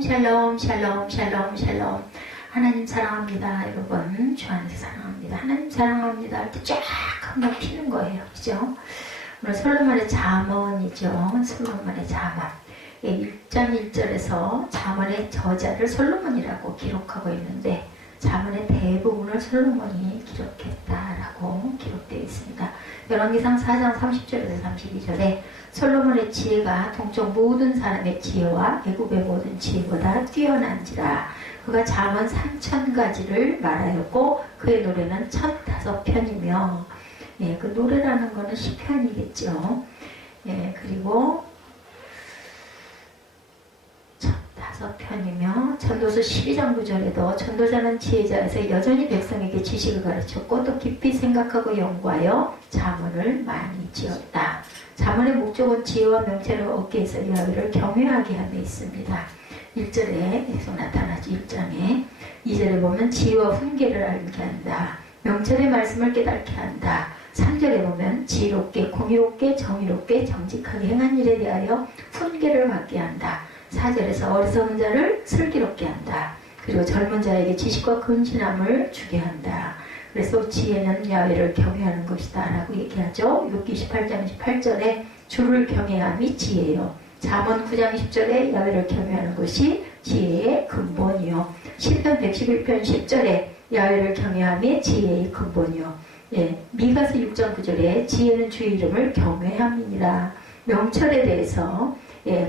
샬롬 샬롬 샬롬 샬롬. 하나님 사랑합니다. 여러분 주 안에서 사랑합니다. 하나님 사랑합니다 할 때 쫙 한번 피는 거예요. 그죠? 오늘 솔로몬의 잠언이죠. 솔로몬의 잠언. 1장 1절에서 잠언의 저자를 솔로몬이라고 기록하고 있는데 잠언의 대부분을 솔로몬이 기록했다라고 기록되어 있습니다. 열왕기상 4장 30절에서 32절에 솔로몬의 지혜가 동쪽 모든 사람의 지혜와 애굽의 모든 지혜보다 뛰어난지라. 그가 잠언 3000가지를 말하였고 그의 노래는 1005편이며, 예, 그 노래라는 거는 시편이겠죠. 예, 그리고 1005편이며 전도서 12장 9절에도 전도자는 지혜자에서 여전히 백성에게 지식을 가르쳤고 또 깊이 생각하고 연구하여 잠언을 많이 지었다. 잠언의 목적은 지혜와 명철을 얻기 위해서 여호와를 경외하게 하며 있습니다. 1절에 계속 나타나죠. 1장에 2절에 보면 지혜와 훈계를 알게 한다. 명철의 말씀을 깨닫게 한다. 3절에 보면 지혜롭게 공의롭게 정의롭게 정직하게 행한 일에 대하여 훈계를 받게 한다. 4절에서 어리석은 자를 슬기롭게 한다. 그리고 젊은 자에게 지식과 근신함을 주게 한다. 그래서 지혜는 야훼를 경외하는 것이다 라고 얘기하죠. 욥기 28장 28절에 주를 경외함이 지혜요. 잠언 9장 10절에 야훼를 경외하는 것이 지혜의 근본이요. 시편 111편 10절에 야훼를 경외함이 지혜의 근본이요. 예, 미가서 6장 9절에 지혜는 주의 이름을 경외함이니라. 명철에 대해서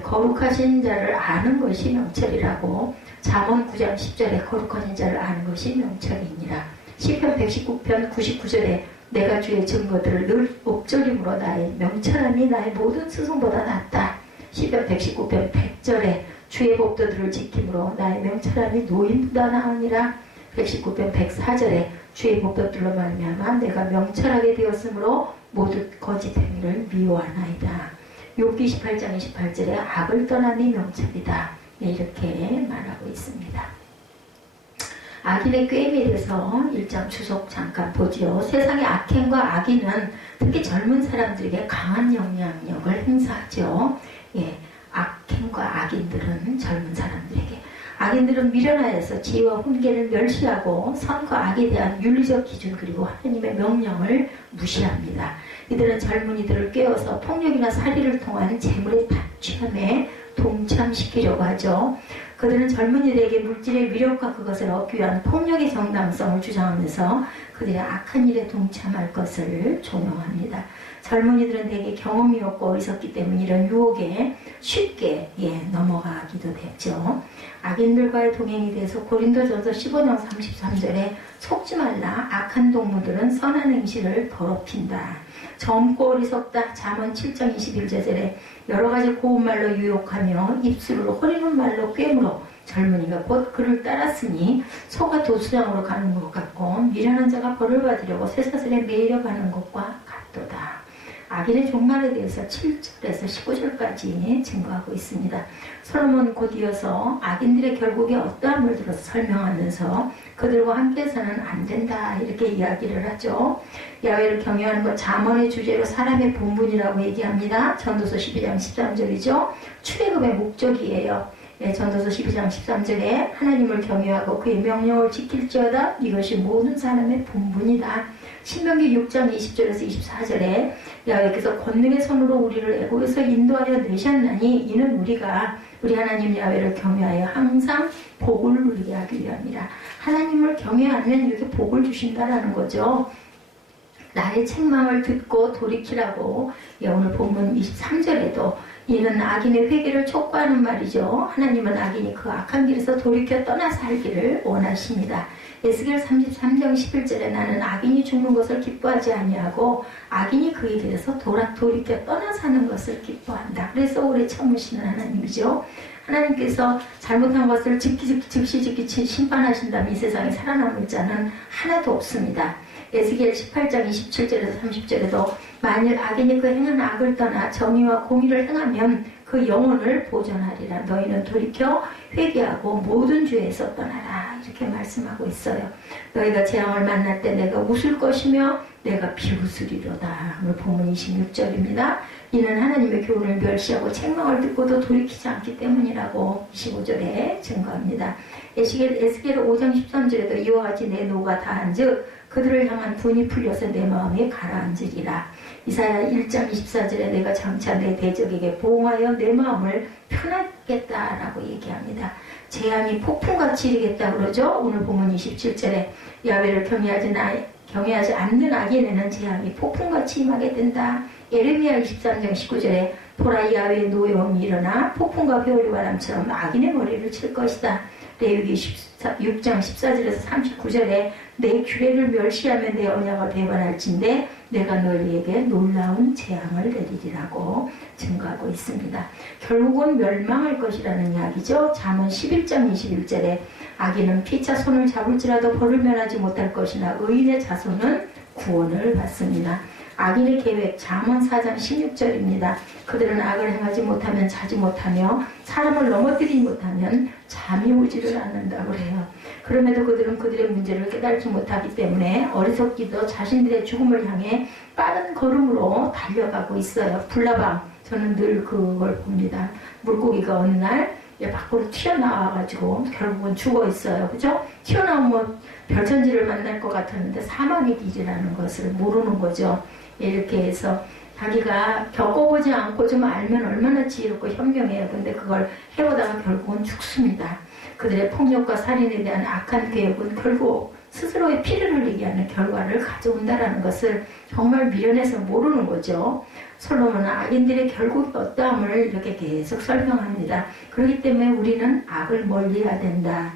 거룩하신 자를 아는 것이 명철이라고. 잠언 9장 10절에 거룩한 자를 아는 것이 명철이니라. 시편 119편 99절에 내가 주의 증거들을 늘 옵절임으로 나의 명철함이 나의 모든 스승보다 낫다. 시편 119편 100절에 주의 법도들을 지킴으로 나의 명철함이 노인보다 나으니라. 119편 104절에 주의 법도들로 말미암아 내가 명철하게 되었으므로 모두 거짓 행위를 미워하나이다. 욥기 28장 28절에 악을 떠나니 명철이다. 이렇게 말하고 있습니다. 악인의 꾀임에 대해서 1장 추석 잠깐 보지요. 세상의 악행과 악인은 특히 젊은 사람들에게 강한 영향력을 행사하죠. 예, 악행과 악인들은 젊은 사람들에게. 악인들은 미련하여서 지혜와 훈계를 멸시하고 선과 악에 대한 윤리적 기준 그리고 하나님의 명령을 무시합니다. 이들은 젊은이들을 깨워서 폭력이나 살인을 통한 재물의 탈취함에 동참시키려고 하죠. 그들은 젊은이들에게 물질의 위력과 그것을 얻기 위한 폭력의 정당성을 주장하면서 그들의 악한 일에 동참할 것을 종용합니다. 젊은이들은 대개 경험이 없고 어리석기 때문에 이런 유혹에 쉽게 넘어가기도 됐죠. 악인들과의 동행에 대해서 고린도전서 15장 33절에 속지 말라. 악한 동무들은 선한 행실을 더럽힌다. 젊고 어리석다. 잠언 7장 21절에 여러 가지 고운 말로 유혹하며 입술로 허리는 말로 꿰물어 젊은이가 곧 그를 따랐으니 소가 도수장으로 가는 것 같고 미련한 자가 벌을 받으려고 쇠사슬에 매이려 가는 것과 같도다. 악인의 종말에 대해서 7절에서 19절까지 증거하고 있습니다. 솔로몬 곧 이어서 악인들의 결국에 어떠함을 들어서 설명하면서 그들과 함께서는 안 된다 이렇게 이야기를 하죠. 야훼를 경외하는 것 잠언의 주제로 사람의 본분이라고 얘기합니다. 전도서 12장 13절이죠. 출애굽의 목적이에요. 전도서 12장 13절에 하나님을 경외하고 그의 명령을 지킬지어다 이것이 모든 사람의 본분이다. 신명기 6장 20절에서 24절에 야훼께서 권능의 손으로 우리를 애굽에서 인도하여 내셨나니 이는 우리가 우리 하나님 야훼를 경외하여 항상 복을 누리게 하기 위함이라. 하나님을 경외하면 이렇게 복을 주신다라는 거죠. 나의 책망을 듣고 돌이키라고. 오늘 본문 23절에도 이는 악인의 회개를 촉구하는 말이죠. 하나님은 악인이 그 악한 길에서 돌이켜 떠나 살기를 원하십니다. 에스겔 33장 11절에 나는 악인이 죽는 것을 기뻐하지 아니하고 악인이 그에 대해서 돌이켜 떠나 사는 것을 기뻐한다. 그래서 오래 참으시는 하나님이죠. 하나님께서 잘못한 것을 즉시 심판하신다면 이 세상에 살아남을 자는 하나도 없습니다. 에스겔 18장 27절에서 30절에도 만일 악인이 그 행한 악을 떠나 정의와 공의를 행하면 그 영혼을 보존하리라. 너희는 돌이켜 회개하고 모든 죄에서 떠나라. 이렇게 말씀하고 있어요. 너희가 재앙을 만날 때 내가 웃을 것이며 내가 비웃으리로다. 오늘 본문 26절입니다. 이는 하나님의 교훈을 멸시하고 책망을 듣고도 돌이키지 않기 때문이라고 25절에 증거합니다. 에스겔 5장 13절에도 이와 같이 내 노가 다한즉 그들을 향한 분이 풀려서 내 마음이 가라앉으리라. 이사야 1장 24절에 내가 장차 내 대적에게 보응하여 내 마음을 편하겠다라고 얘기합니다. 재앙이 폭풍같이 이르겠다 그러죠. 오늘 본문 27절에 야훼를 경외하지 않는 악인에는 재앙이 폭풍같이 임하게 된다. 예레미야 23장 19절에 보라 야훼의 노여움이 일어나 폭풍과 회오리 바람처럼 악인의 머리를 칠 것이다. 레위기 6장 14절에서 39절에 내 규례를 멸시하며 내 언약을 배반할진대 내가 너희에게 놀라운 재앙을 내리리라고 증거하고 있습니다. 결국은 멸망할 것이라는 이야기죠. 잠언 11장 21절에 악인은 피차 손을 잡을지라도 벌을 면하지 못할 것이나 의인의 자손은 구원을 받습니다. 악인의 계획 잠언 4장 16절입니다. 그들은 악을 행하지 못하면 자지 못하며 사람을 넘어뜨리지 못하면 잠이 오지를 않는다고 해요. 그럼에도 그들은 그들의 문제를 깨달지 못하기 때문에 어리석기도 자신들의 죽음을 향해 빠른 걸음으로 달려가고 있어요. 불나방 저는 늘 그걸 봅니다. 물고기가 어느 날 밖으로 튀어나와가지고 결국은 죽어 있어요. 그죠? 튀어나오면 별천지를 만날 것 같았는데 사망의 길이라는 것을 모르는 거죠. 이렇게 해서 자기가 겪어보지 않고 좀 알면 얼마나 지혜롭고 현명해요. 근데 그걸 해보다가 결국은 죽습니다. 그들의 폭력과 살인에 대한 악한 계획은 결국 스스로의 피를 흘리게 하는 결과를 가져온다는 것을 정말 미련해서 모르는 거죠. 솔로몬은 악인들의 결국이 어떠함을 이렇게 계속 설명합니다. 그렇기 때문에 우리는 악을 멀리해야 된다.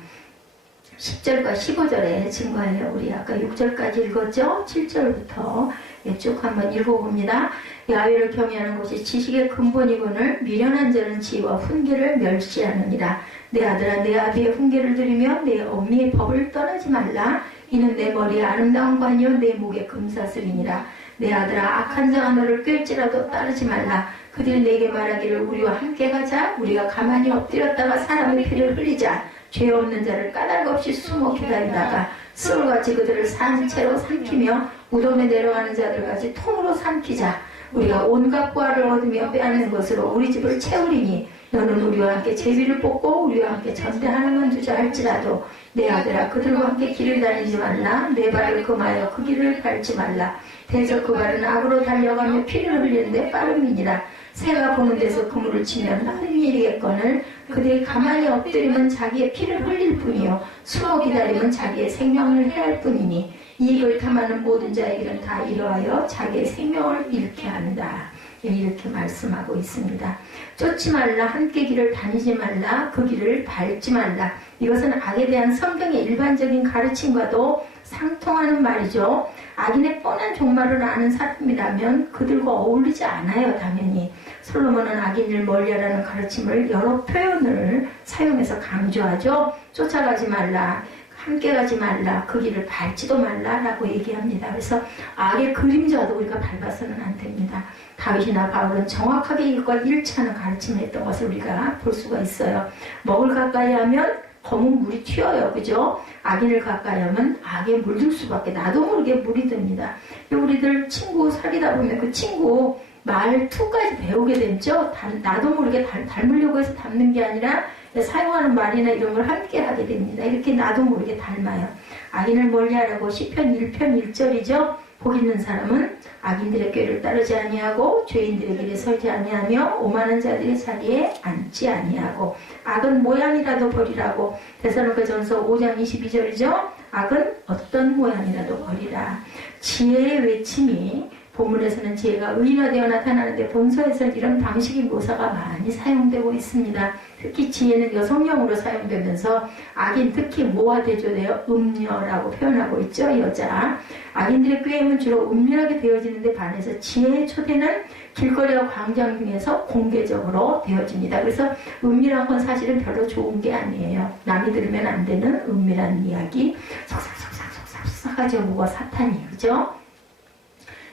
10절과 15절에 증거해요. 우리 아까 6절까지 읽었죠? 7절부터 쭉 한번 읽어봅니다. 야훼를 경외하는 것이 지식의 근본이거늘 미련한 자는 지혜와 훈계를 멸시하느니라. 내 아들아 내 아비의 훈계를 들으며 내 어미의 법을 떠나지 말라. 이는 내 머리에 아름다운 관이요 내 목에 금사슬이니라. 내 아들아 악한 자가 너를 꿰을지라도 따르지 말라. 그들이 내게 말하기를 우리와 함께 가자. 우리가 가만히 엎드렸다가 사람의 피를 흘리자. 죄 없는 자를 까닭 없이 숨어 기다리다가 스물같이 그들을 산채로 삼키며 무덤에 내려가는 자들같이 통으로 삼키자. 우리가 온갖 부활을 얻으며 빼앗는 것으로 우리 집을 채우리니 너는 우리와 함께 제비를 뽑고 우리와 함께 전대 하나만 두자 할지라도 내 아들아 그들과 함께 길을 다니지 말라. 내 발을 금하여 그 길을 밟지 말라. 대적 그 발은 악으로 달려가며 피를 흘리는데 빠름이니라. 새가 보는 데서 그물을 치면 나는 일이겠거늘 그들이 가만히 엎드리면 자기의 피를 흘릴 뿐이요 숨어 기다리면 자기의 생명을 해할 뿐이니 이익을 탐하는 모든 자에게는 다 이러하여 자기의 생명을 잃게 한다. 이렇게 말씀하고 있습니다. 쫓지 말라. 함께 길을 다니지 말라. 그 길을 밟지 말라. 이것은 악에 대한 성경의 일반적인 가르침과도 상통하는 말이죠. 악인의 뻔한 종말을 아는 사람이라면 그들과 어울리지 않아요. 당연히 솔로몬은 악인을 멀리하라는 가르침을 여러 표현을 사용해서 강조하죠. 쫓아가지 말라, 함께 가지 말라, 그 길을 밟지도 말라라고 얘기합니다. 그래서 악의 그림자도 우리가 밟아서는 안 됩니다. 다윗이나 바울은 정확하게 이것과 일치하는 가르침을 했던 것을 우리가 볼 수가 있어요. 먹을 가까이 하면 검은 물이 튀어요. 그죠? 악인을 가까이 하면 악에 물들 수밖에 나도 모르게 물이 듭니다. 우리들 친구 사귀다 보면 그 친구 말투까지 배우게 되죠. 나도 모르게 닮으려고 해서 닮는 게 아니라 사용하는 말이나 이런 걸 함께 하게 됩니다. 이렇게 나도 모르게 닮아요. 악인을 멀리하라고 시편 1편 1절이죠. 복 있는 사람은 악인들의 꾀를 따르지 아니하고 죄인들의 길에 서지 아니하며 오만한 자들의 자리에 앉지 아니하고 악은 모양이라도 버리라고 데살로니가전서 5장 22절이죠. 악은 어떤 모양이라도 버리라. 지혜의 외침이 본문에서는 지혜가 의인화되어 나타나는데 본서에서는 이런 방식의 묘사가 많이 사용되고 있습니다. 특히 지혜는 여성형으로 사용되면서 악인 특히 모와 대조되어 음녀라고 표현하고 있죠. 여자. 악인들의 꾀임은 주로 은밀하게 되어지는데 반해서 지혜의 초대는 길거리와 광장 중에서 공개적으로 되어집니다. 그래서 은밀한 건 사실은 별로 좋은 게 아니에요. 남이 들으면 안 되는 은밀한 이야기. 속삭하죠. 뭐가 사탄이에요. 그죠?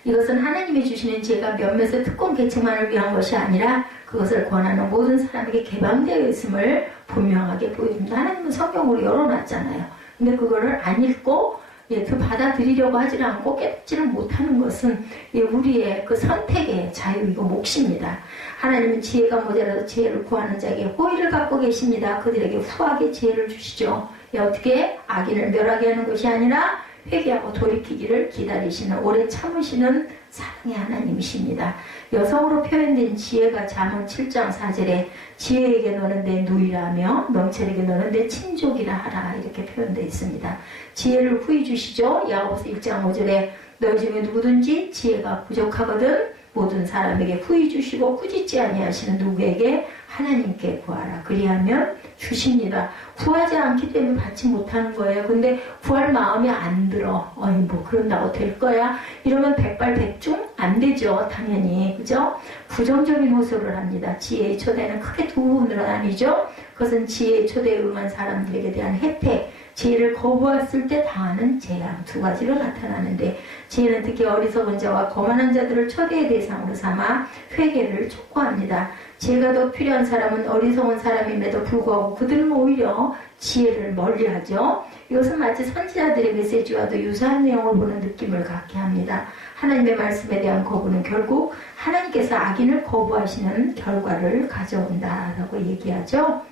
이것은 하나님이 주시는 지혜가 몇몇의 특권 계층만을 위한 것이 아니라 그것을 권하는 모든 사람에게 개방되어 있음을 분명하게 보입니다. 하나님은 성경으로 열어놨잖아요. 근데 그거를 안 읽고 그 받아들이려고 하지 않고 깨닫지를 못하는 것은 우리의 그 선택의 자유이고 몫입니다. 하나님은 지혜가 모자라도 지혜를 구하는 자에게 호의를 갖고 계십니다. 그들에게 후하게 지혜를 주시죠. 어떻게? 악인을 멸하게 하는 것이 아니라 회개하고 돌이키기를 기다리시는 오래 참으시는 사랑의 하나님이십니다. 여성으로 표현된 지혜가 잠언 7장 4절에 지혜에게 너는 내 누이라며 명철에게 너는 내 친족이라 하라 이렇게 표현되어 있습니다. 지혜를 후히 주시죠. 야고보서 1장 5절에 너희 중에 누구든지 지혜가 부족하거든 모든 사람에게 후히 주시고 꾸짖지 아니하시는 누구에게 하나님께 구하라. 그리하면 주십니다. 구하지 않기 때문에 받지 못하는 거예요. 근데 구할 마음이 안 들어. 뭐 그런다고 될 거야. 이러면 백발백중 안 되죠. 당연히. 그죠? 부정적인 호소를 합니다. 지혜의 초대는 크게 두 부분으로 나뉘죠. 그것은 지혜의 초대에 응한 사람들에게 대한 혜택, 지혜를 거부했을 때 당하는 재앙 두 가지로 나타나는데 지혜는 특히 어리석은 자와 거만한 자들을 초대의 대상으로 삼아 회개를 촉구합니다. 지혜가 더 필요한 사람은 어리석은 사람임에도 불구하고 그들은 오히려 지혜를 멀리하죠. 이것은 마치 선지자들의 메시지와도 유사한 내용을 보는 느낌을 갖게 합니다. 하나님의 말씀에 대한 거부는 결국 하나님께서 악인을 거부하시는 결과를 가져온다라고 얘기하죠.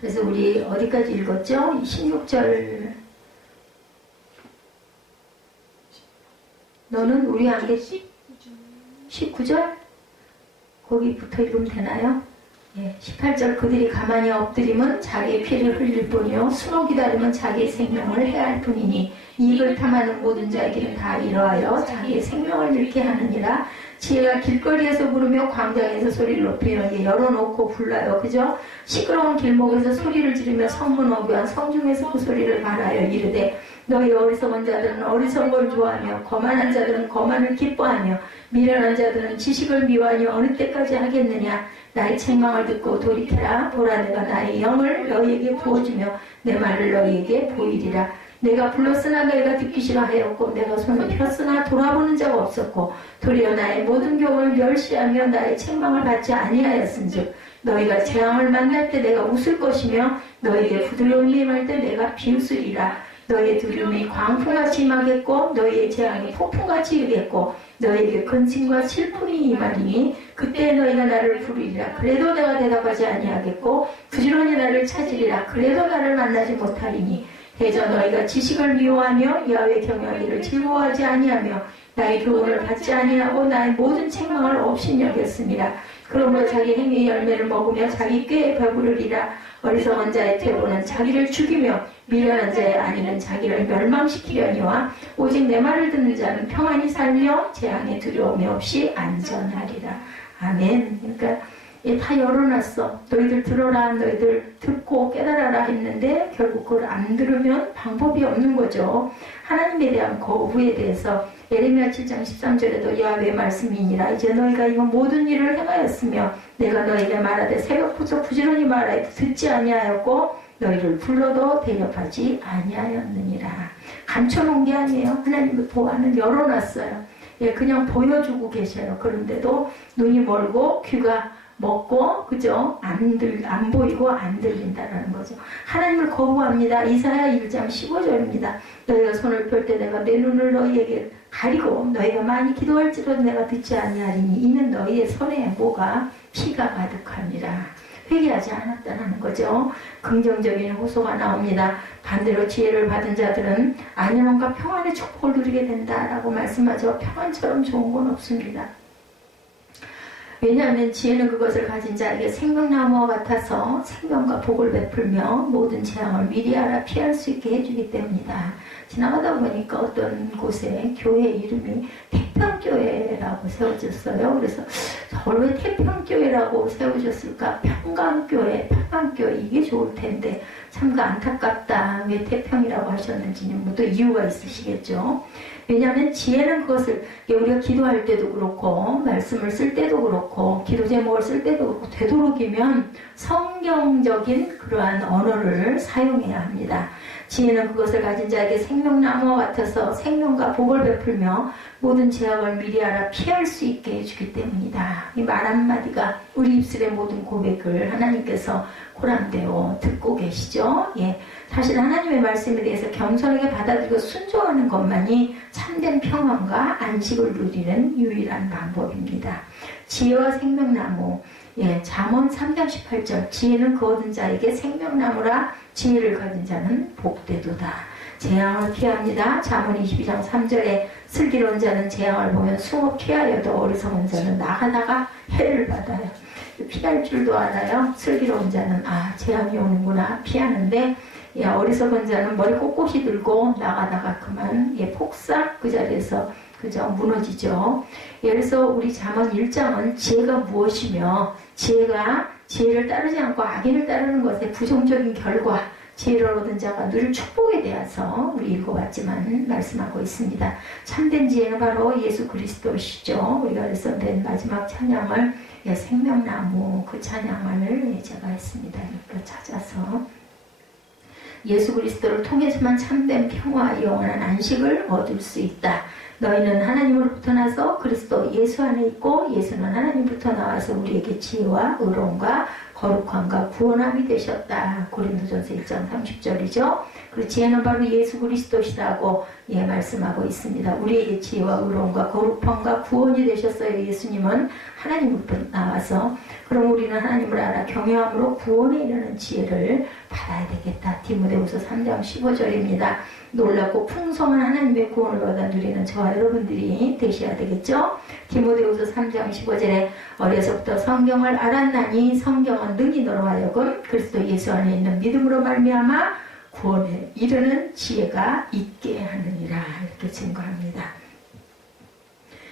그래서 우리 어디까지 읽었죠? 16절 너는 우리 안개 19절 거기부터 읽으면 되나요? 18절 그들이 가만히 엎드리면 자기의 피를 흘릴 뿐이요 숨어 기다리면 자기의 생명을 해할 뿐이니 이익을 탐하는 모든 자에게는 다 이러하여 자기의 생명을 잃게 하느니라. 지혜가 길거리에서 부르며 광장에서 소리를 높이며 열어놓고 불러요. 그죠? 시끄러운 길목에서 소리를 지르며 성문 어귀와 성중에서 그 소리를 말하여 이르되 너희 어리석은 자들은 어리석은 걸 좋아하며 거만한 자들은 거만을 기뻐하며 미련한 자들은 지식을 미워하니 어느 때까지 하겠느냐. 나의 책망을 듣고 돌이켜라. 보라 내가 나의 영을 너희에게 부어주며 내 말을 너희에게 보이리라. 내가 불렀으나 너희가 듣기 싫어하였고 내가 손을 폈으나 돌아보는 자가 없었고 도리어 나의 모든 교훈을 멸시하며 나의 책망을 받지 아니하였은즉 너희가 재앙을 만날 때 내가 웃을 것이며 너희에게 부드러움이 임할 때 내가 비웃으리라. 너희의 두려움이 광풍같이 임하겠고 너희의 재앙이 폭풍같이 일겠고 너희에게 근심과 슬픔이 임하리니 그때 너희가 나를 부르리라. 그래도 내가 대답하지 아니하겠고 부지런히 나를 찾으리라. 그래도 나를 만나지 못하리니 대저 너희가 지식을 미워하며 야훼 경외하기를 즐거워하지 아니하며 나의 교훈을 받지 아니하고 나의 모든 책망을 업신여겼습니다. 그러므로 자기 행위의 열매를 먹으며 자기 꾀에 배부르리라. 어리석은 자의 퇴보는 자기를 죽이며 미련한 자의 안위는 자기를 멸망시키려니와 오직 내 말을 듣는 자는 평안히 살며 재앙의 두려움이 없이 안전하리라. 아멘. 그러니까 다 열어놨어. 너희들 들어라. 너희들 듣고 깨달아라 했는데 결국 그걸 안 들으면 방법이 없는 거죠. 하나님에 대한 거부에 대해서 예레미야 7장 13절에도 야훼의 말씀이니라. 이제 너희가 이거 모든 일을 행하였으며 내가 너희에게 말하되 새벽부터 부지런히 말하여 듣지 아니하였고 너희를 불러도 대접하지 아니하였느니라. 감춰놓은 게 아니에요. 하나님의 보안은 열어놨어요. 그냥 보여주고 계셔요. 그런데도 눈이 멀고 귀가 먹고 그죠? 안 보이고 안 들린다라는 거죠. 하나님을 거부합니다. 이사야 1장 15절입니다. 너희가 손을 펼 때 내가 내 눈을 너희에게 가리고 너희가 많이 기도할지라도 내가 듣지 아니하리니 이는 너희의 손에 뭐가 피가 가득하니라. 회개하지 않았다는 거죠. 긍정적인 호소가 나옵니다. 반대로 지혜를 받은 자들은 안녕함과 평안의 축복을 누리게 된다라고 말씀하죠. 평안처럼 좋은 건 없습니다. 왜냐하면 지혜는 그것을 가진 자에게 생명나무와 같아서 생명과 복을 베풀며 모든 재앙을 미리 알아 피할 수 있게 해주기 때문이다. 지나가다 보니까 어떤 곳에 교회 이름이 태평교회라고 세워졌어요. 그래서 왜 태평교회라고 세워졌을까? 평강교회, 평강교회 이게 좋을 텐데 참 안타깝다. 왜 태평이라고 하셨는지는 뭐 또 이유가 있으시겠죠. 왜냐하면 지혜는 그것을 우리가 기도할 때도 그렇고 말씀을 쓸 때도 그렇고 기도 제목을 쓸 때도 그렇고 되도록이면 성경적인 그러한 언어를 사용해야 합니다. 지혜는 그것을 가진 자에게 생명나무와 같아서 생명과 복을 베풀며 모든 재앙을 미리 알아 피할 수 있게 해주기 때문이다. 이 말 한마디가 우리 입술의 모든 고백을 하나님께서 호람되어 듣고 듣고 계시죠? 예. 사실 하나님의 말씀에 대해서 겸손하게 받아들이고 순종하는 것만이 참된 평안과 안식을 누리는 유일한 방법입니다. 지혜와 생명나무, 예, 잠언 3장 18절, 지혜는 그 얻은 자에게 생명나무라, 지혜를 가진 자는 복되도다. 재앙을 피합니다. 잠언 22장 3절에 슬기로운 자는 재앙을 보면 숨어 피하여도 어리석은 자는 나가다가 해를 받아요. 피할 줄도 알아요. 슬기로운 자는 재앙이 오는구나 피하는데, 예, 어리석은 자는 머리 꼿꼿이 들고 나가다가 그만 폭삭 그 자리에서 그저 무너지죠. 예, 그래서 우리 잠언 1장은 지혜가 무엇이며 지혜가 지혜를 따르지 않고 악인을 따르는 것의 부정적인 결과, 지혜를 얻은 자가 누릴 축복에 대해서 우리 읽어봤지만 말씀하고 있습니다. 참된 지혜는 바로 예수 그리스도시죠. 우리가 그래서 맨 마지막 찬양을 생명나무 그 찬양을 제가 했습니다. 이렇게 찾아서 예수 그리스도를 통해서만 참된 평화, 영원한 안식을 얻을 수 있다. 너희는 하나님으로부터 나서 그리스도 예수 안에 있고 예수는 하나님부터 나와서 우리에게 지혜와 의로움과 거룩함과 구원함이 되셨다. 고린도전서 1장 30절이죠. 그리고 지혜는 바로 예수 그리스도시라고 말씀하고 있습니다. 우리에게 지혜와 의로움과 거룩함과 구원이 되셨어요. 예수님은 하나님으로부터 나와서. 그럼 우리는 하나님을 알아 경외함으로 구원에 이르는 지혜를 받아야 되겠다. 디모데후서 3장 15절입니다. 놀랍고 풍성한 하나님의 구원을 받아 누리는 저와 여러분들이 되셔야 되겠죠. 디모데후서 3장 15절에 어려서부터 성경을 알았나니 성경은 능히 너로 하여금 그리스도 예수 안에 있는 믿음으로 말미암아 구원에 이르는 지혜가 있게 하느니라. 이렇게 증거합니다.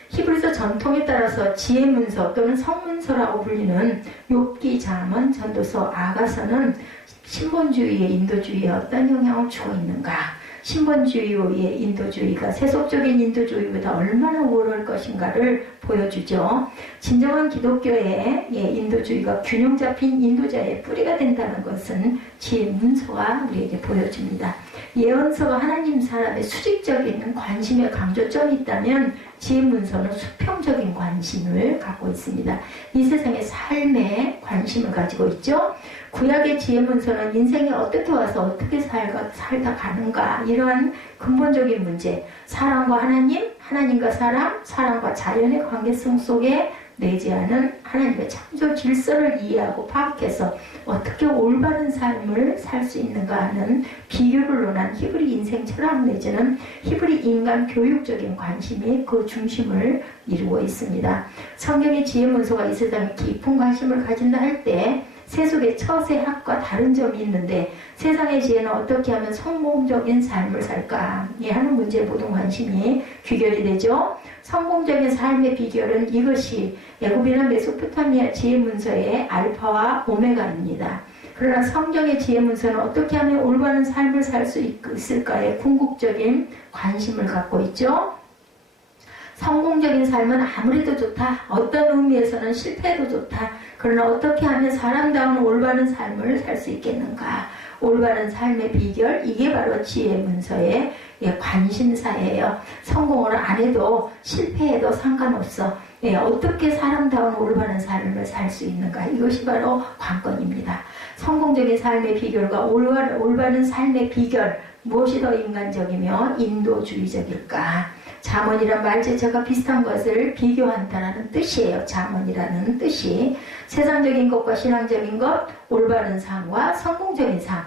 히브리서 전통에 따라서 지혜문서 또는 성문서라고 불리는 욥기, 잠언, 전도서, 아가서는 신본주의의 인도주의에 어떤 영향을 주고 있는가? 신본주의의 인도주의가 세속적인 인도주의보다 얼마나 우월할 것인가를 보여주죠. 진정한 기독교의 인도주의가 균형 잡힌 인도자의 뿌리가 된다는 것은 지혜 문서가 우리에게 보여줍니다. 예언서가 하나님 사람의 수직적인 관심의 강조점이 있다면 지혜 문서는 수평적인 관심을 갖고 있습니다. 이 세상의 삶에 관심을 가지고 있죠. 구약의 지혜 문서는 인생에 어떻게 와서 어떻게 살다 가는가, 이러한 근본적인 문제, 사람과 하나님, 하나님과 사람, 사람과 자연의 관계성 속에 내재하는 하나님의 창조 질서를 이해하고 파악해서 어떻게 올바른 삶을 살 수 있는가 하는 비교를 논한 히브리 인생 철학 내지는 히브리 인간 교육적인 관심이 그 중심을 이루고 있습니다. 성경의 지혜 문서가 이 세상에 깊은 관심을 가진다 할 때 세속의 처세학과 다른 점이 있는데, 세상의 지혜는 어떻게 하면 성공적인 삶을 살까 하는 문제에 모든 관심이 귀결이 되죠. 성공적인 삶의 비결은 이것이 애굽이나 메소포타미아 지혜 문서의 알파와 오메가입니다. 그러나 성경의 지혜 문서는 어떻게 하면 올바른 삶을 살 수 있을까에 궁극적인 관심을 갖고 있죠. 성공적인 삶은 아무래도 좋다. 어떤 의미에서는 실패도 좋다. 그러나 어떻게 하면 사람다운 올바른 삶을 살 수 있겠는가? 올바른 삶의 비결, 이게 바로 지혜 문서의 관심사예요. 성공을 안 해도 실패해도 상관없어. 어떻게 사람다운 올바른 삶을 살 수 있는가? 이것이 바로 관건입니다. 성공적인 삶의 비결과 올바른 삶의 비결, 무엇이 더 인간적이며 인도주의적일까? 잠언이란 말재차가 비슷한 것을 비교한다는 뜻이에요. 잠언이라는 뜻이 세상적인 것과 신앙적인 것, 올바른 삶과 성공적인 삶,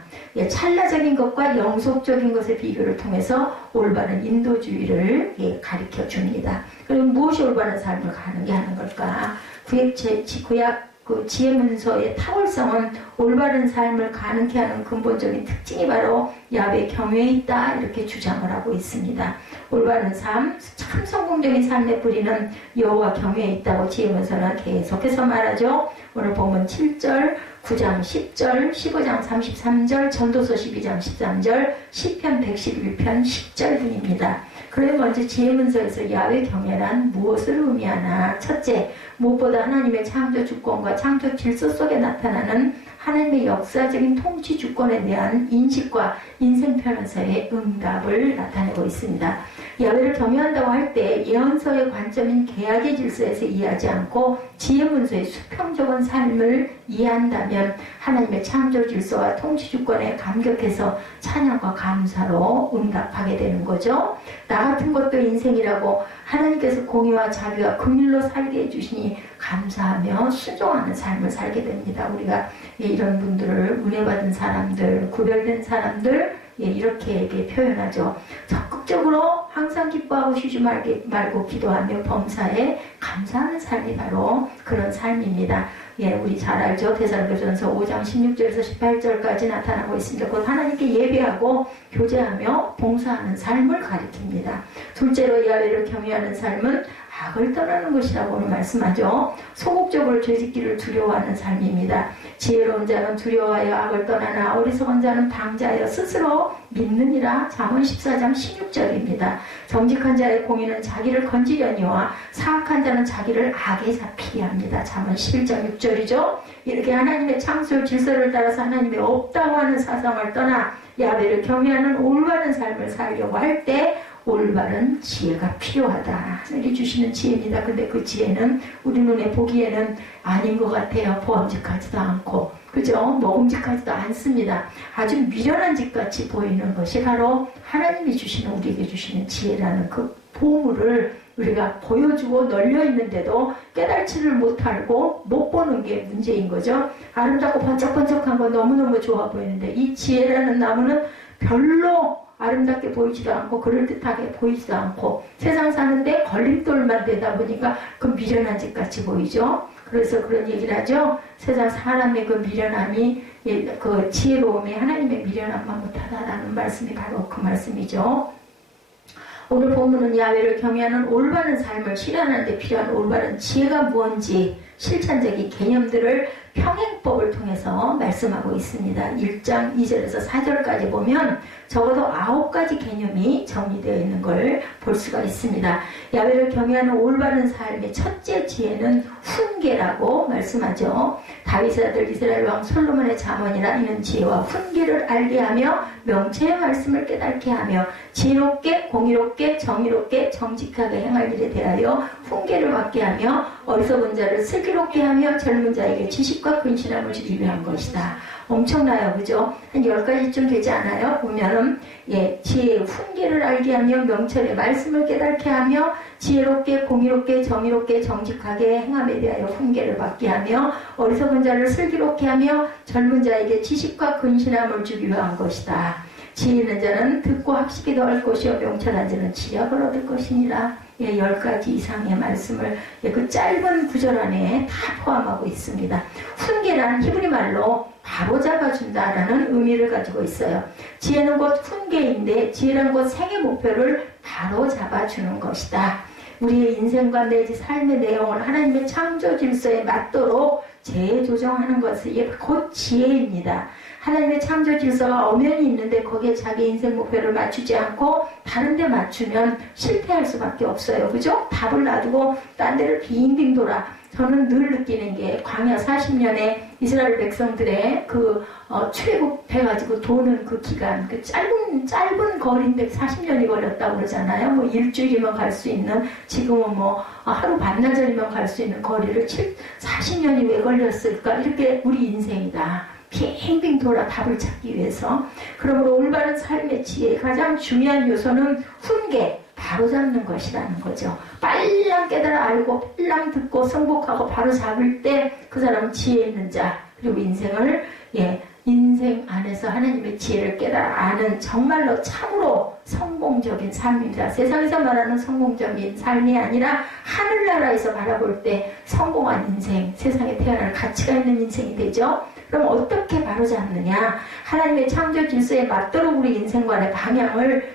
찰나적인 것과 영속적인 것의 비교를 통해서 올바른 인도주의를 가르쳐 줍니다. 그럼 무엇이 올바른 삶을 가능하게 하는 걸까? 구약 그 지혜 문서의 탁월성은 올바른 삶을 가능케 하는 근본적인 특징이 바로 야훼 경외에 있다, 이렇게 주장을 하고 있습니다. 올바른 삶, 참 성공적인 삶의 뿌리는 여호와 경외에 있다고 지혜 문서는 계속해서 말하죠. 오늘 보면 7절, 9장 10절, 15장 33절, 전도서 12장 13절, 시편 111편 10절분입니다. 그럼 먼저 지혜 문서에서 야훼 경외란 무엇을 의미하나? 첫째, 무엇보다 하나님의 창조 주권과 창조 질서 속에 나타나는 하나님의 역사적인 통치 주권에 대한 인식과 인생 편에서의 응답을 나타내고 있습니다. 야훼를 경외한다고 할 때 예언서의 관점인 계약의 질서에서 이해하지 않고 지혜 문서의 수평적인 삶을 이해한다면 하나님의 창조 질서와 통치 주권에 감격해서 찬양과 감사로 응답하게 되는 거죠. 나 같은 것도 인생이라고 하나님께서 공의와 자비와 긍휼로 살게 해주시니 감사하며 순종하는 삶을 살게 됩니다. 우리가 이런 분들을 은혜 받은 사람들, 구별된 사람들 이렇게 표현하죠. 적극적으로 항상 기뻐하고 쉬지 말고 기도하며 범사에 감사하는 삶이 바로 그런 삶입니다. 우리 잘 알죠. 데살로니가전서 5장 16절에서 18절까지 나타나고 있습니다. 곧 하나님께 예배하고 교제하며 봉사하는 삶을 가리킵니다. 둘째로 야훼를 경외하는 삶은 악을 떠나는 것이라고 오늘 말씀하죠. 소극적으로 죄짓기를 두려워하는 삶입니다. 지혜로운 자는 두려워하여 악을 떠나나 어리석은 자는 방자하여 스스로 믿느니라. 잠언 14장 16절입니다. 정직한 자의 공의는 자기를 건지려니와 사악한 자는 자기를 악에 잡히게 합니다. 잠언 11장 6절이죠. 이렇게 하나님의 창조 질서를 따라서 하나님의 없다고 하는 사상을 떠나 야훼를 경외하는 올바른 삶을 살려고 할 때 올바른 지혜가 필요하다. 하늘이 주시는 지혜입니다. 근데 그 지혜는 우리 눈에 보기에는 아닌 것 같아요. 보암직하지도 않고, 그죠? 먹음직하지도 않습니다. 아주 미련한 짓같이 보이는 것이 바로 하나님이 주시는, 우리에게 주시는 지혜라는 그 보물을 우리가 보여주고 널려 있는데도 깨달지를 못하고 못 보는 게 문제인 거죠. 아름답고 번쩍번쩍한 거 너무너무 좋아 보이는데 이 지혜라는 나무는 별로 아름답게 보이지도 않고 그럴듯하게 보이지도 않고 세상 사는데 걸림돌만 되다 보니까 그 미련한 짓같이 보이죠. 그래서 그런 얘기를 하죠. 세상 사람의 그 미련함이, 그 지혜로움이 하나님의 미련함만 못하다라는 말씀이 바로 그 말씀이죠. 오늘 본문은 야훼를 경외하는 올바른 삶을 실현하는 데 필요한 올바른 지혜가 무엇인지 실천적인 개념들을 평행법을 통해서 말씀하고 있습니다. 1장 2절에서 4절까지 보면 적어도 9가지 개념이 정리되어 있는 걸 볼 수가 있습니다. 야훼를 경외하는 올바른 삶의 첫째 지혜는 훈계라고 말씀하죠. 다윗의 아들 이스라엘 왕 솔로몬의 잠언이라. 이는 지혜와 훈계를 알게 하며 명체의 말씀을 깨닫게 하며 지혜롭게 공의롭게 정의롭게 정직하게 행할 일에 대하여 훈계를 받게 하며 어리석은 자를 슬기롭게 하며 젊은 자에게 지식과 근신함을 주기 위한 것이다. 엄청나요, 그죠? 한 10가지쯤 되지 않아요? 보면은 지혜의 훈계를 알게 하며 명철의 말씀을 깨닫게 하며 지혜롭게 공의롭게 정의롭게 정직하게 행함에 대하여 훈계를 받게 하며 어리석은 자를 슬기롭게 하며 젊은 자에게 지식과 근신함을 주기 위한 것이다. 지혜 있는 자는 듣고 학식이 더할 것이요 명철한 자는 지략을 얻을 것이니라. 10가지 이상의 말씀을 그 짧은 구절 안에 다 포함하고 있습니다. 훈계란 히브리 말로 바로잡아준다라는 의미를 가지고 있어요. 지혜는 곧 훈계인데 지혜란 곧 생애 목표를 바로잡아주는 것이다. 우리의 인생과 내지 삶의 내용을 하나님의 창조 질서에 맞도록 재조정하는 것이 곧 지혜입니다. 하나님의 창조 질서가 엄연히 있는데 거기에 자기 인생 목표를 맞추지 않고 다른 데 맞추면 실패할 수밖에 없어요. 그죠? 답을 놔두고 딴 데를 빙빙 돌아. 저는 늘 느끼는 게 광야 40년에 이스라엘 백성들의 출애굽해가지고 도는 그 기간, 그 짧은 거리인데 40년이 걸렸다고 그러잖아요. 뭐 일주일이면 갈 수 있는, 지금은 하루 반나절이면 갈 수 있는 거리를 40년이 왜 걸렸을까? 이렇게 우리 인생이다. 빙빙 돌아 답을 찾기 위해서. 그러므로 올바른 삶의 지혜의 가장 중요한 요소는 훈계, 바로잡는 것이라는 거죠. 빨랑 깨달아 알고 빨랑 듣고 성복하고 바로 잡을 때 그 사람은 지혜 있는 자, 그리고 인생 안에서 하나님의 지혜를 깨달아 아는 정말로 참으로 성공적인 삶입니다. 세상에서 말하는 성공적인 삶이 아니라 하늘나라에서 바라볼 때 성공한 인생, 세상에 태어날 가치가 있는 인생이 되죠. 그럼 어떻게 바로잡느냐? 하나님의 창조 질서에 맞도록 우리 인생관의 방향을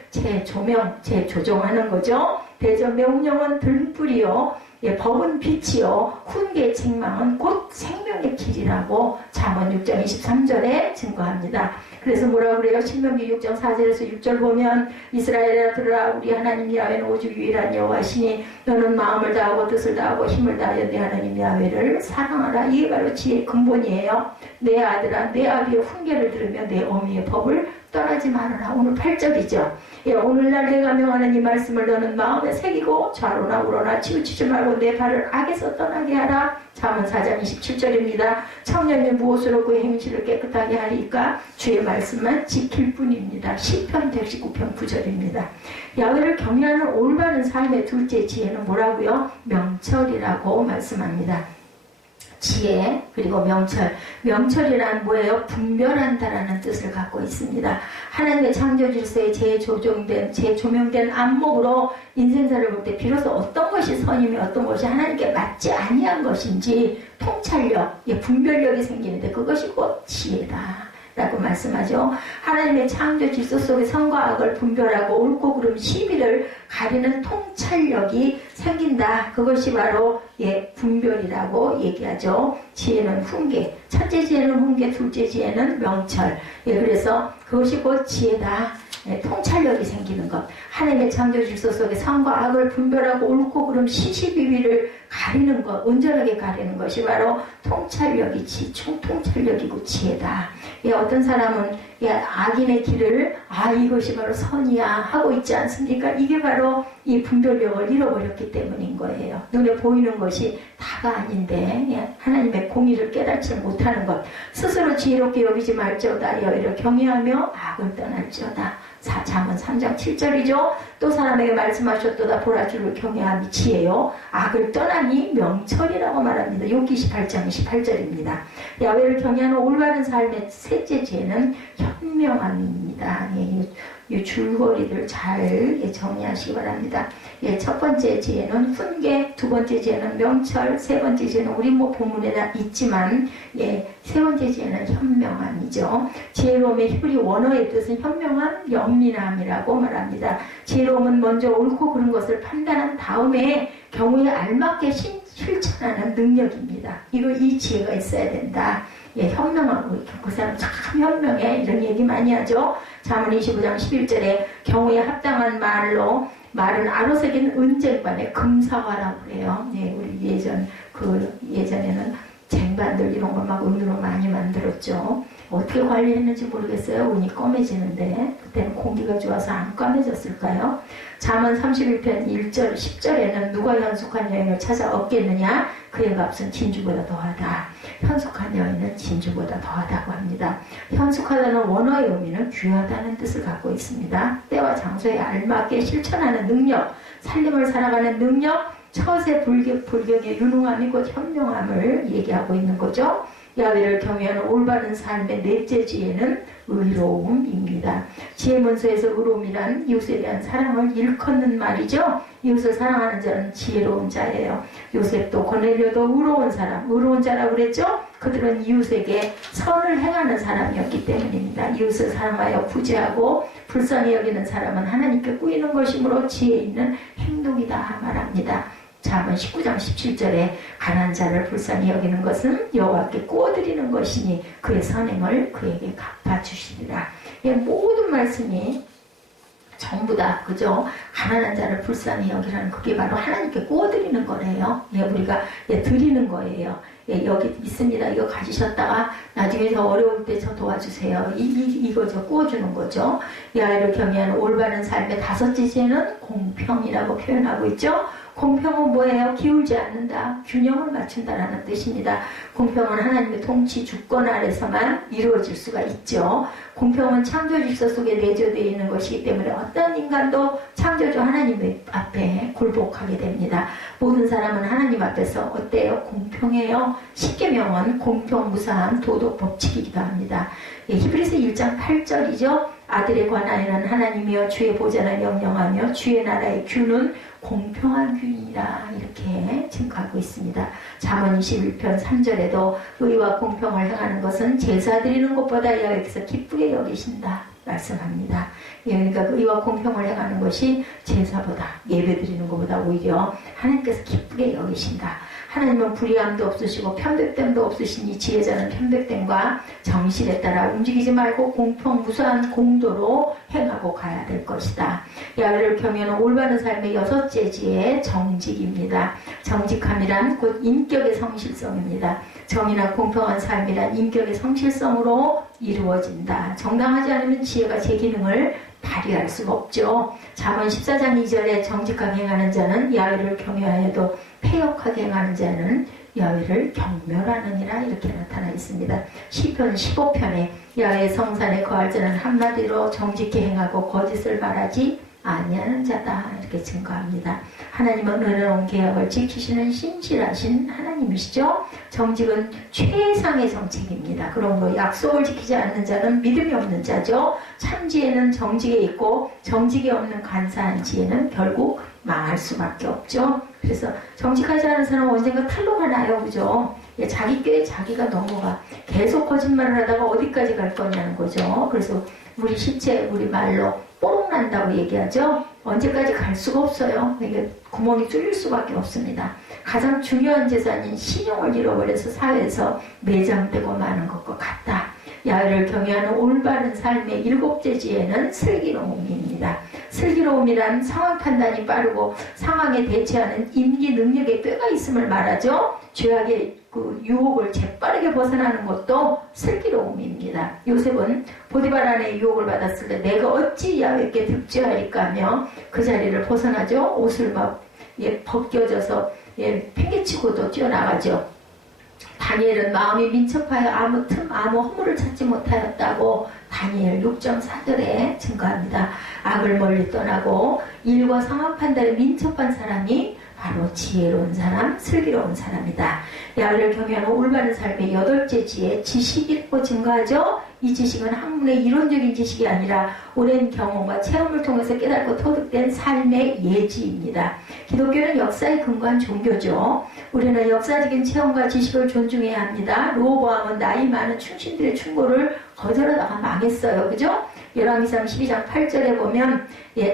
재조정하는 거죠. 대저 명령은 들뿌리요 예, 법은 빛이요 훈계의 책망은 곧 생명의 길이라고 잠언 6장 23절에 증거합니다. 그래서 뭐라고 그래요? 신명기 6장 4절에서 6절 보면 이스라엘아 들으라 우리 하나님 야훼는 오직 유일한 여호와시니 너는 마음을 다하고 뜻을 다하고 힘을 다하여 내 하나님 야훼를 사랑하라. 이게 바로 지혜의 근본이에요. 내 아들아 내 아비의 훈계를 들으며 내 어미의 법을 떠나지 말아라. 오늘 8절이죠. 예, 오늘날 내가 명하는 이 말씀을 너는 마음에 새기고 좌로나 우로나 치우치지 말고 내 발을 악에서 떠나게 하라. 잠언 4장 27절입니다. 청년이 무엇으로 그의 행실을 깨끗하게 하리까? 주의 말씀만 지킬 뿐입니다. 시편 119편 9절입니다. 야훼를 경외하는 올바른 삶의 둘째 지혜는 뭐라고요? 명철이라고 말씀합니다. 지혜 그리고 명철. 명철이란 뭐예요? 분별한다라는 뜻을 갖고 있습니다. 하나님의 창조 질서에 재조명된 안목으로 인생사를 볼 때 비로소 어떤 것이 선이며 어떤 것이 하나님께 맞지 아니한 것인지 통찰력, 분별력이 생기는데 그것이 곧 지혜다 라고 말씀하죠. 하나님의 창조 질서 속에 선과 악을 분별하고 옳고 그름 시비를 가리는 통찰력이 생긴다. 그것이 바로 분별이라고 얘기하죠. 지혜는 훈계. 첫째 지혜는 훈계, 둘째 지혜는 명철. 그래서 그것이 곧 지혜다. 통찰력이 생기는 것. 하나님의 창조 질서 속에 선과 악을 분별하고 옳고 그름 시시비비를 가리는 것, 온전하게 가리는 것이 바로 통찰력이지, 통찰력이고 지혜다. 어떤 사람은 악인의 길을 이것이 바로 선이야 하고 있지 않습니까? 이게 바로 이 분별력을 잃어버렸기 때문인 거예요. 눈에 보이는 것이 다가 아닌데 하나님의 공의를 깨닫지 못하는 것. 스스로 지혜롭게 여기지 말지어다. 여호와를 경외하며 악을 떠날지어다. 잠언 3장 7절이죠. 또 사람에게 말씀하셨도다. 보라 주를 경외함이 지혜요 악을 떠나니 명철이라고 말합니다. 욥기 28장 18절입니다. 야훼를 경외하는 올바른 삶의 셋째 지혜는 현명함입니다. 이 줄거리들 잘 정리하시기 바랍니다. 첫 번째 지혜는 훈계, 두 번째 지혜는 명철, 세 번째 지혜는 우리 본문에 있지만 세 번째 지혜는 현명함이죠. 지혜로움의 히브리 원어의 뜻은 현명함, 연민함이라고 말합니다. 지혜로움은 먼저 옳고 그른 것을 판단한 다음에 경우에 알맞게 실천하는 능력입니다. 이 지혜가 있어야 된다. 현명하고 그 사람 참 현명해 이런 얘기 많이 하죠. 잠언 25장 11절에 경우에 합당한 말은 아로새긴 은쟁반에 금사과라고 그래요. 우리 예전에는 쟁반들 이런 걸 막 은으로 많이 만들었죠. 어떻게 관리했는지 모르겠어요. 은이 검해지는데 그때는 공기가 좋아서 안 검해졌을까요? 잠언 31편 1절 10절에는 누가 현숙한 여인을 찾아 얻겠느냐? 그의 값은 진주보다 더하다. 현숙한 여인은 진주보다 더하다고 합니다. 현숙하다는 원어의 의미는 귀하다는 뜻을 갖고 있습니다. 때와 장소에 알맞게 실천하는 능력, 살림을 살아가는 능력, 처세 불경의 유능함이 곧 현명함을 얘기하고 있는 거죠. 야훼를 경외하는 올바른 삶의 넷째 지혜는 의로움입니다. 지혜문서에서 의로움이란 이웃에 대한 사랑을 일컫는 말이죠. 이웃을 사랑하는 자는 지혜로운 자예요. 요셉도 고넬료도 의로운 자라고 그랬죠. 그들은 이웃에게 선을 행하는 사람이었기 때문입니다. 이웃을 사랑하여 구제하고 불쌍히 여기는 사람은 하나님께 꾸이는 것이므로 지혜 있는 행동이다 말합니다. 잠언 19장 17절에 가난한 자를 불쌍히 여기는 것은 여호와께 꾸어드리는 것이니 그의 선행을 그에게 갚아주시리라. 모든 말씀이 전부 다 그죠? 가난한 자를 불쌍히 여기라는 그게 바로 하나님께 꾸어드리는 거래요. 우리가 드리는 거예요. 여기 있습니다. 이거 가지셨다가 나중에 더 어려울 때 저 도와주세요. 이거 저 꾸어주는 거죠. 야훼를 경외하는 올바른 삶의 다섯째 지혜는 공평이라고 표현하고 있죠. 공평은 뭐예요? 기울지 않는다. 균형을 맞춘다라는 뜻입니다. 공평은 하나님의 통치 주권 아래서만 이루어질 수가 있죠. 공평은 창조 질서 속에 내재되어 있는 것이기 때문에 어떤 인간도 창조주 하나님 앞에 굴복하게 됩니다. 모든 사람은 하나님 앞에서 어때요? 공평해요. 십계명은 공평, 무사함, 도덕 법칙이기도 합니다. 히브리서 1장 8절이죠. 아들에 관하여는 하나님이여 주의 보좌를 명령하며 주의 나라의 규는 공평한 규이라 이렇게 증거하고 있습니다. 잠언 21편 3절에도 의와 공평을 행하는 것은 제사 드리는 것보다 여호와께서 기쁘게 여기신다 라고 말씀합니다. 예, 그러니까 의와 공평을 행하는 것이 제사보다 예배드리는 것보다 오히려 하나님께서 기쁘게 여기신다. 하나님은 불의함도 없으시고 편백됨도 없으시니 지혜자는 편백됨과 정실에 따라 움직이지 말고 공평 무수한 공도로 행하고 가야 될 것이다. 야훼를 경외하는 올바른 삶의 여섯째 지혜 정직입니다. 정직함이란 곧 인격의 성실성입니다. 정의나 공평한 삶이란 인격의 성실성으로 이루어진다. 정당하지 않으면 지혜가 제 기능을 발휘할 수가 없죠. 잠언 14장 2절에 정직하게 행하는 자는 야훼를 경외하여도 패역하게 행하는 자는 야훼를 경멸하느니라 이렇게 나타나 있습니다. 시편 15편에 야훼 성산에 거할 자는 한마디로 정직히 행하고 거짓을 말하지 아니하는 자다 이렇게 증거합니다. 하나님은 은혜로운 계약을 지키시는 신실하신 하나님이시죠. 정직은 최상의 정책입니다. 그러므로 약속을 지키지 않는 자는 믿음이 없는 자죠. 참 지혜는 정직에 있고 정직에 없는 간사한 지혜는 결국 망할 수밖에 없죠. 그래서 정직하지 않은 사람은 언젠가 탄로가 나요. 그죠? 자기 꾀에 자기가 넘어가. 계속 거짓말을 하다가 어디까지 갈 거냐는 거죠. 그래서 우리 시체, 우리 말로 뽀록 난다고 얘기하죠. 언제까지 갈 수가 없어요. 이게 구멍이 뚫릴 수밖에 없습니다. 가장 중요한 재산인 신용을 잃어버려서 사회에서 매장되고 마는 것과 같다. 야훼를 경외하는 올바른 삶의 일곱째 지혜는 슬기로움입니다. 슬기로움이란 상황 판단이 빠르고 상황에 대처하는 임기 능력의 뼈가 있음을 말하죠. 죄악의 그 유혹을 재빠르게 벗어나는 것도 슬기로움입니다. 요셉은 보디발 아내의 유혹을 받았을 때 내가 어찌 야훼께 득죄하리까 하며 그 자리를 벗어나죠. 옷을 막 벗겨져서 팽개치고도 뛰어나가죠. 다니엘은 마음이 민첩하여 아무 틈, 아무 허물을 찾지 못하였다고 다니엘 6장 4절에 증거합니다. 악을 멀리 떠나고 일과 상황 판단에 민첩한 사람이 바로 지혜로운 사람, 슬기로운 사람이다. 야훼를 경외하는 올바른 삶의 여덟째 지혜, 지식 읽고 증거하죠. 이 지식은 학문의 이론적인 지식이 아니라 오랜 경험과 체험을 통해서 깨닫고 터득된 삶의 예지입니다. 기독교는 역사에 근거한 종교죠. 우리는 역사적인 체험과 지식을 존중해야 합니다. 르호보암은 나이 많은 충신들의 충고를 거절하다가 망했어요. 그죠? 열왕기상 12장 8절에 보면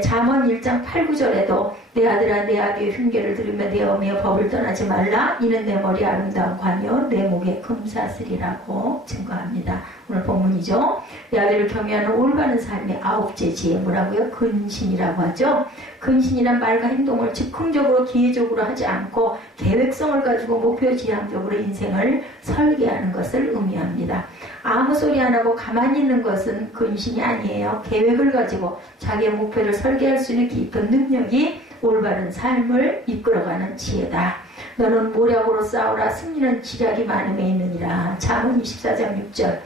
잠언 1장 8, 9절에도 내 아들아 내 아비의 흉계를 들으며 내 어미의 법을 떠나지 말라. 이는 내 머리 아름다운 관이요 내 목에 금사슬이라고 증거합니다. 오늘 본문이죠. 야훼를 경외하는 올바른 삶의 아홉째 지혜 뭐라고요? 근신이라고 하죠. 근신이란 말과 행동을 즉흥적으로 기회적으로 하지 않고 계획성을 가지고 목표지향적으로 인생을 설계하는 것을 의미합니다. 아무 소리 안 하고 가만히 있는 것은 근신이 아니에요. 계획을 가지고 자기의 목표를 설계할 수 있는 깊은 능력이 올바른 삶을 이끌어가는 지혜다. 너는 모략으로 싸우라. 승리는 지략이 많음에 있느니라. 잠언 24장 6절.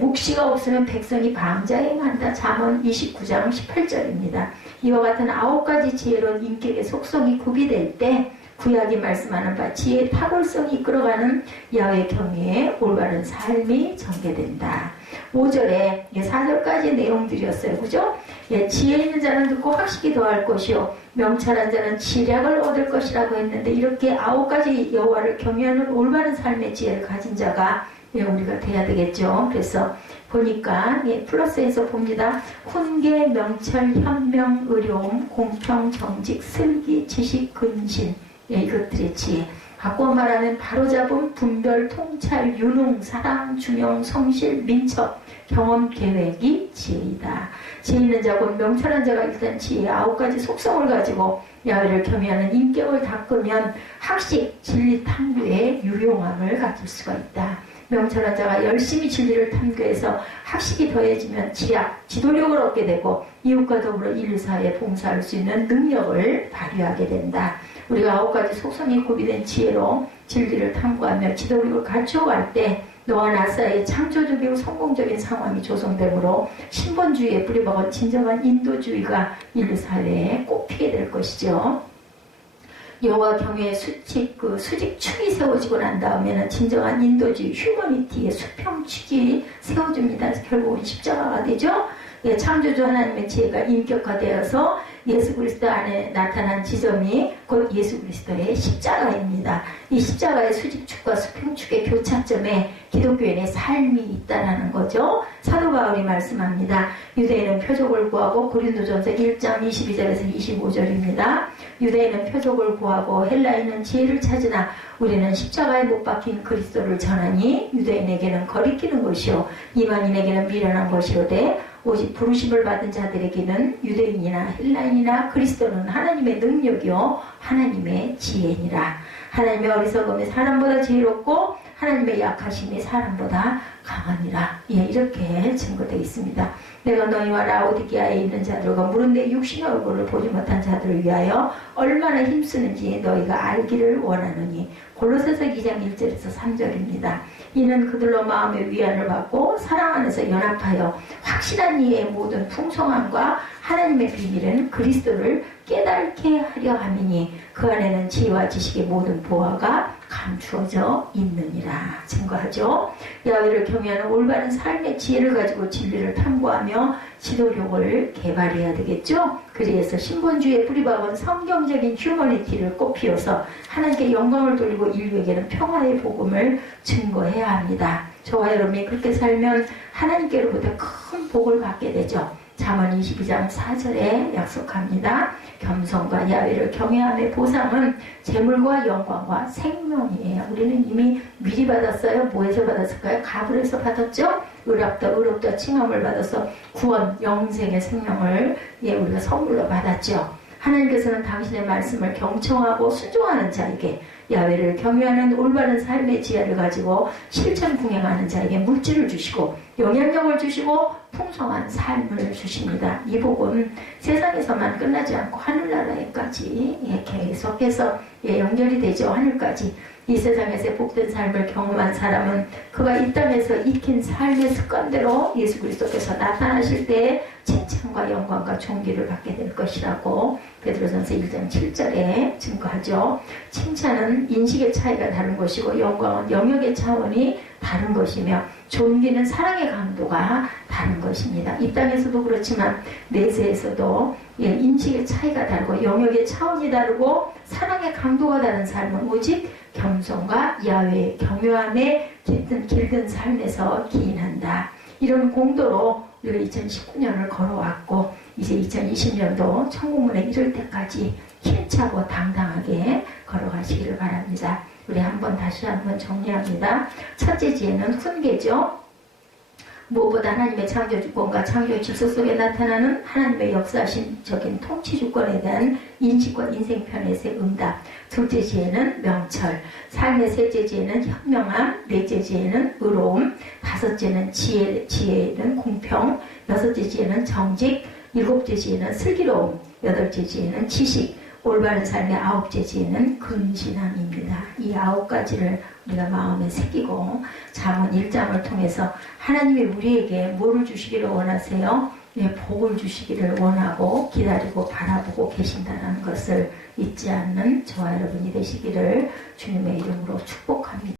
묵시가 없으면 백성이 방자행한다. 잠언 29장 18절입니다. 이와 같은 9가지 지혜로운 인격의 속성이 구비될 때 구약이 말씀하는 바 지혜의 탁월성이 이끌어가는 야훼 경외의 올바른 삶이 전개된다. 5절에 4절까지 내용들이었어요. 그죠? 지혜 있는 자는 듣고 확실히 더할 것이요 명철한 자는 지략을 얻을 것이라고 했는데 이렇게 9가지 여호와를 경외하는 올바른 삶의 지혜를 가진 자가 우리가 돼야 되겠죠. 그래서 보니까 플러스에서 봅니다. 훈계, 명철, 현명, 의로움, 공평, 정직, 슬기, 지식, 근신 이것들의 지혜. 바꿔 말하면 바로잡음, 분별, 통찰, 유능, 사랑, 중용, 성실, 민첩, 경험, 계획이 지혜이다. 지혜 있는 자고 명철한 자가 일단 지혜의 9가지 속성을 가지고 야훼를 경외하는 인격을 닦으면 학식, 진리 탐구에 유용함을 가질 수가 있다. 명철한 자가 열심히 진리를 탐구해서 학식이 더해지면 지략, 지도력을 얻게 되고 이웃과 더불어 인류사회에 봉사할 수 있는 능력을 발휘하게 된다. 우리가 9가지 속성이 구비된 지혜로 진리를 탐구하며 지도력을 갖춰갈 때 너와 나 사이에 창조적이고 성공적인 상황이 조성되므로 신본주의에 뿌리박은 진정한 인도주의가 인류사회에 꼽히게 될 것이죠. 여호와 경외의 수직축이 세워지고 난 다음에는 진정한 인도주의, 휴머니티의 수평축이 세워집니다. 결국은 십자가가 되죠. 창조주 하나님의 지혜가 인격화되어서 예수 그리스도 안에 나타난 지점이 곧 예수 그리스도의 십자가입니다. 이 십자가의 수직축과 수평축의 교차점에 기독교인의 삶이 있다라는 거죠. 사도 바울이 말씀합니다. 유대인은 표적을 구하고 고린도전서 1장 22절에서 25절입니다. 유대인은 표적을 구하고 헬라인은 지혜를 찾으나 우리는 십자가에 못 박힌 그리스도를 전하니 유대인에게는 거리끼는 것이요 이방인에게는 미련한 것이로되 오직 부르심을 받은 자들에게는 유대인이나 헬라인이나 그리스도는 하나님의 능력이요 하나님의 지혜니라. 하나님의 어리석음이 사람보다 지혜롭고 하나님의 약하심이 사람보다 강하니라. 예, 이렇게 증거되어 있습니다. 내가 너희와 라오디게아에 있는 자들과 물은 내 육신의 얼굴을 보지 못한 자들을 위하여 얼마나 힘쓰는지 너희가 알기를 원하느니. 골로새서 2장 1절에서 3절입니다. 이는 그들로 마음의 위안을 받고 사랑 안에서 연합하여 확실한 이해의 모든 풍성함과 하나님의 비밀은 그리스도를 깨닫게 하려 함이니 그 안에는 지혜와 지식의 모든 보화가 감추어져 있느니라. 증거하죠. 야훼를 경외하는 올바른 삶의 지혜를 가지고 진리를 탐구하며 지도력을 개발해야 되겠죠. 그래서 신본주의에 뿌리박은 성경적인 휴머니티를 꽃피워서 하나님께 영광을 돌리고 인류에게는 평화의 복음을 증거해야 합니다. 저와 여러분이 그렇게 살면 하나님께로부터 큰 복을 받게 되죠. 잠언 22장 4절에 약속합니다. 겸손과 야훼를 경외함의 보상은 재물과 영광과 생명이에요. 우리는 이미 미리 받았어요. 뭐에서 받았을까요? 가불에서 받았죠. 의롭다 칭함을 받아서 구원, 영생의 생명을 우리가 선물로 받았죠. 하나님께서는 당신의 말씀을 경청하고 순종하는 자에게 야훼를 경외하는 올바른 삶의 지혜를 가지고 실천 궁행하는 자에게 물질을 주시고 영향력을 주시고 풍성한 삶을 주십니다. 이 복은 세상에서만 끝나지 않고 하늘나라에까지 계속해서 연결이 되죠. 하늘까지. 이 세상에서 복된 삶을 경험한 사람은 그가 이 땅에서 익힌 삶의 습관대로 예수 그리스도께서 나타나실 때에 칭찬과 영광과 존귀를 받게 될 것이라고 베드로전서 1장 7절에 증거하죠. 칭찬은 인식의 차이가 다른 것이고 영광은 영역의 차원이 다른 것이며 존귀는 사랑의 강도가 다른 것입니다. 이 땅에서도 그렇지만 내세에서도 인식의 차이가 다르고 영역의 차원이 다르고 사랑의 강도가 다른 삶은 오직 겸손과 야훼의 경외함에 길든 삶에서 기인한다. 이런 공도로 우리가 2019년을 걸어왔고 이제 2020년도 천국문에 이를 때까지 힘차고 당당하게 걸어가시기를 바랍니다. 우리 다시 한번 정리합니다. 첫째 지혜는 훈계죠. 무엇보다 하나님의 창조 주권과 창조의 질서 속에 나타나는 하나님의 역사적인 통치 주권에 대한 인식과 인생편에서의 응답. 둘째 지혜는 명철. 삶의 셋째 지혜는 현명함. 넷째 지혜는 의로움. 다섯째는 지혜는 공평. 여섯째 지혜는 정직. 일곱째 지혜는 슬기로움. 여덟째 지혜는 지식. 올바른 삶의 아홉째 지혜는 근신함입니다. 이 9가지를 우리가 마음에 새기고 잠언 1장을 통해서 하나님이 우리에게 뭐를 주시기를 원하세요? 복을 주시기를 원하고 기다리고 바라보고 계신다는 것을 잊지 않는 저와 여러분이 되시기를 주님의 이름으로 축복합니다.